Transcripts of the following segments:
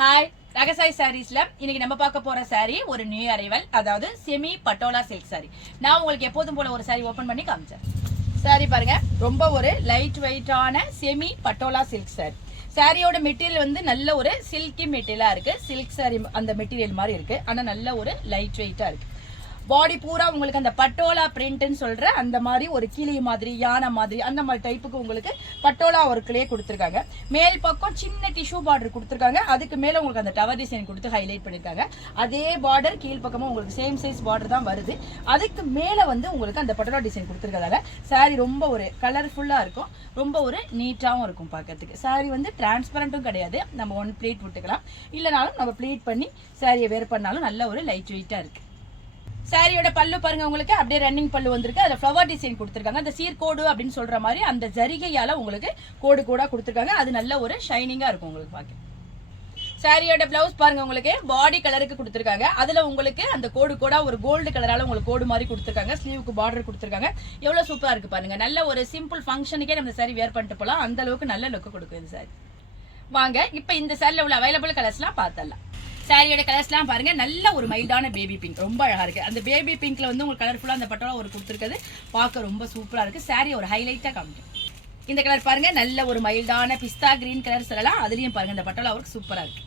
Hi ரகசாய் சாரீஸ்ல இன்னைக்கு நம்ம பார்க்க போற சாரி ஒரு நியூ அரைவல், அதாவது செமி பட்டோலா சில்க் சாரி. நான் உங்களுக்கு எப்போதும் போல ஒரு சாரி ஓபன் பண்ணி காமிச்சேன். சாரி பாருங்க, ரொம்ப ஒரு லைட் வெயிட்டான செமி பட்டோலா சில்க் சாரி. சாரியோட மெட்டீரியல் வந்து நல்ல ஒரு சில்கி மெட்டீரியலா இருக்கு. சில்க் சாரி அந்த மெட்டீரியல் மாதிரி இருக்கு, ஆனா நல்ல ஒரு லைட் வெயிட்டா இருக்கு. பாடி பூரா உங்களுக்கு அந்த பட்டோலா பிரிண்ட்னு சொல்ற அந்த மாதிரி ஒரு கிளி மாதிரி, யானை மாதிரி, அந்த மாதிரி டைப்புக்கு உங்களுக்கு பட்டோலா ஒர்க்லயே கொடுத்துருக்காங்க. மேல் பக்கம் சின்ன டிஷ்யூ பார்டர் கொடுத்துருக்காங்க. அதுக்கு மேல உங்களுக்கு அந்த டவர் டிசைன் கொடுத்து ஹைலைட் பண்ணிருக்காங்க. அதே பார்டர் கீழ் பக்கமும் உங்களுக்கு சேம் சைஸ் பார்டர் தான் வருது. அதுக்கு மேல வந்து உங்களுக்கு அந்த பட்டோலா டிசைன் கொடுத்துருக்கதால சாரி ரொம்ப ஒரு கலர்ஃபுல்லா இருக்கும், ரொம்ப ஒரு நீட்டாவும் இருக்கும் பார்க்கறதுக்கு. சாரி வந்து டிரான்ஸ்பரண்ட்டும் கிடையாது, நம்ம ஒன் பிளேட் விட்டுக்கலாம், இல்லைனாலும் நம்ம பிளேட் பண்ணி சாரியை வேர் பண்ணாலும் நல்ல ஒரு லைட் வெயிட்டா இருக்கு. சாரியோட பல்லு பாருங்க, உங்களுக்கு அப்படியே ரன்னிங் பல்லு வந்திருக்கு. அதுல ஃப்ளவர் டிசைன் கொடுத்துருக்காங்க. அந்த சீர்கோடு அப்படின்னு சொல்ற மாதிரி அந்த ஜரிகையால உங்களுக்கு கோடு கோடா கொடுத்துருக்காங்க. அது நல்ல ஒரு ஷைனிங்கா இருக்கும் உங்களுக்கு பார்க்க. சாரியோட பிளவுஸ் பாருங்க, உங்களுக்கு பாடி கலருக்கு கொடுத்துருக்காங்க. அதுல உங்களுக்கு அந்த கோடு கோடா ஒரு கோல்டு கலரால உங்களுக்கு கோடு மாதிரி கொடுத்துருக்காங்க. ஸ்லீவுக்கு பார்டர் கொடுத்துருக்காங்க. எவ்வளவு சூப்பரா இருக்கு பாருங்க. நல்ல ஒரு சிம்பிள் ஃபங்க்ஷனுக்கே நம்ம சாரி வேர் பண்ணிட்டு போலாம். அந்த அளவுக்கு நல்ல லுக் கொடுக்கும் இந்த சாரி. வாங்க இப்ப இந்த சாரில உள்ள அவைலபிள் கலர்ஸ் எல்லாம் பார்த்தலாம். சாரியோட கலர்ஸ்லாம் பாருங்க, நல்ல ஒரு மைல்டான பேபி பிங்க், ரொம்ப அழகா இருக்கு. அந்த பேபி பிங்க்ல வந்து உங்களுக்கு கலர்ஃபுல்லா அந்த பட்டோலா ஒரு கொடுத்துருக்குது, பார்க்க ரொம்ப சூப்பரா இருக்கு. சாரி ஒரு ஹைலைட்டா காமிக்கும். இந்த கலர் பாருங்க, நல்ல ஒரு மைல்டான பிஸ்தா கிரீன் கலர் சொல்லலாம். அதுலயும் பாருங்க இந்த பட்டோலா ஒர்க் சூப்பரா இருக்கு.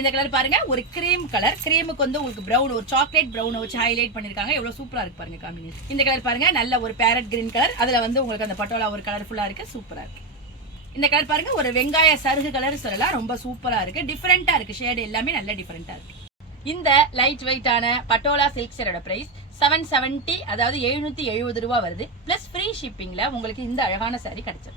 இந்த கலர் பாருங்க, ஒரு கிரீம் கலர். கிரீமுக்கு வந்து உங்களுக்கு பிரவுன், ஒரு சாக்லேட் பிரவுன் வச்சு ஹைலைட் பண்ணிருக்காங்க. எவ்வளவு சூப்பரா இருக்கு பாருங்க காம்பினேஷன். இந்த கலர் பாருங்க, நல்ல ஒரு பேரட் கிரீன் கலர். அதுல வந்து உங்களுக்கு அந்த பட்டோலா ஒரு கலர்ஃபுல்லா இருக்கு, சூப்பரா இருக்கு. இந்த கலர் பாருங்க, ஒரு வெங்காய சருகு கலர் சொல்லலாம், ரொம்ப சூப்பரா இருக்கு, டிஃபரெண்டா இருக்கு. ஷேடு எல்லாமே நல்ல டிஃபரெண்டா இருக்கு. இந்த லைட் வெயிட்டான பட்டோலா சில்க் சாரியோட பிரைஸ் 770, அதாவது 770 ரூபாய் வருது. பிளஸ் ஃப்ரீ ஷிப்பிங்ல உங்களுக்கு இந்த அழகான சாரி கிடைச்சது.